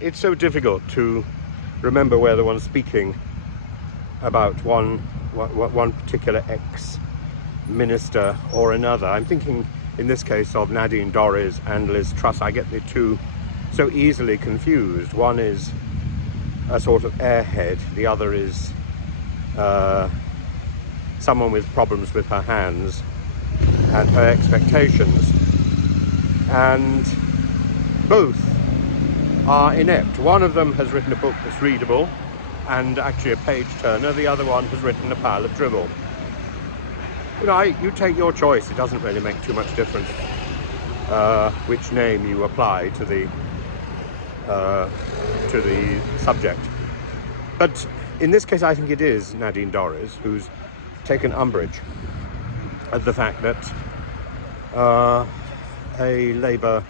it's so difficult to remember whether one's speaking about one particular ex-minister or another. I'm thinking in this case of Nadine Dorries and Liz Truss. I get the two so easily confused. One is a sort of airhead, the other is someone with problems with her hands and her expectations, and both are inept. One of them has written a book that's readable and actually a page turner. The other one has written a pile of drivel. You know, you take your choice. It doesn't really make too much difference which name you apply to the subject. But in this case, I think it is Nadine Dorries who's taken umbrage at the fact that a Labour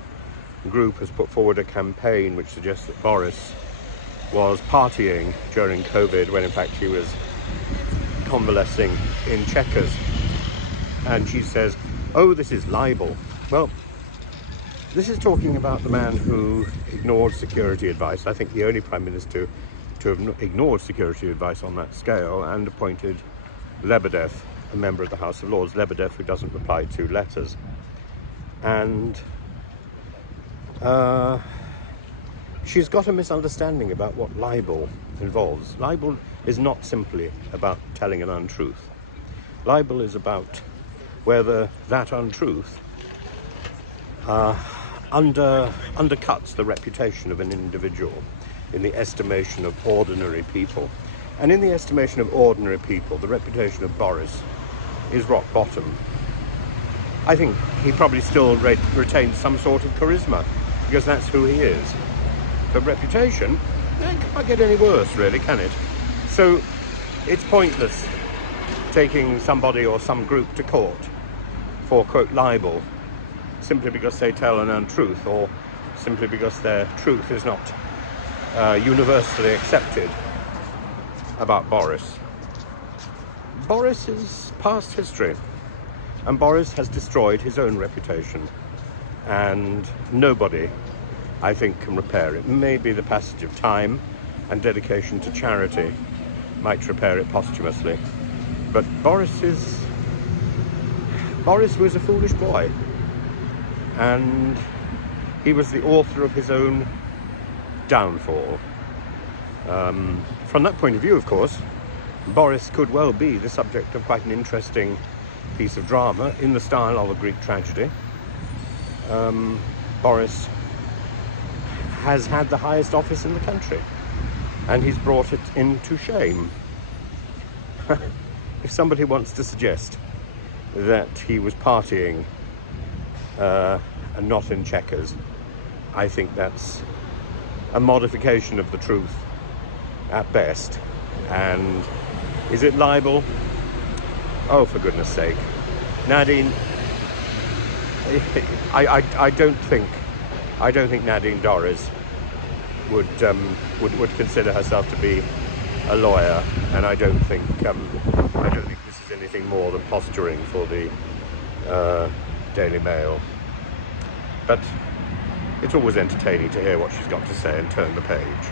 group has put forward a campaign which suggests that Boris was partying during COVID when in fact he was convalescing in Chequers. And she says, oh, this is libel. Well, this is talking about the man who ignored security advice. I think the only Prime Minister to have ignored security advice on that scale, and appointed Lebedev, a member of the House of Lords. Lebedev, who doesn't reply to letters. And she's got a misunderstanding about what libel involves. Libel is not simply about telling an untruth. Libel is about whether that untruth undercuts the reputation of an individual in the estimation of ordinary people. And in the estimation of ordinary people, the reputation of Boris is rock bottom. I think he probably still retains some sort of charisma, because that's who he is. But reputation, it can't get any worse, really, can it? So it's pointless taking somebody or some group to court for, quote, libel, simply because they tell an untruth, or simply because their truth is not universally accepted about Boris. Boris is past history, and Boris has destroyed his own reputation, and nobody, I think, can repair it. Maybe the passage of time and dedication to charity might repair it posthumously, but Boris was a foolish boy, and he was the author of his own downfall. From that point of view, of course, Boris could well be the subject of quite an interesting piece of drama in the style of a Greek tragedy. Boris has had the highest office in the country, and he's brought it into shame. If somebody wants to suggest that he was partying and not in Chequers, I think that's a modification of the truth at best. And is it libel? Oh, for goodness sake. Nadine, I don't think Nadine Dorries would consider herself to be a lawyer, and I don't think this is anything more than posturing for the Daily Mail. But it's always entertaining to hear what she's got to say and turn the page.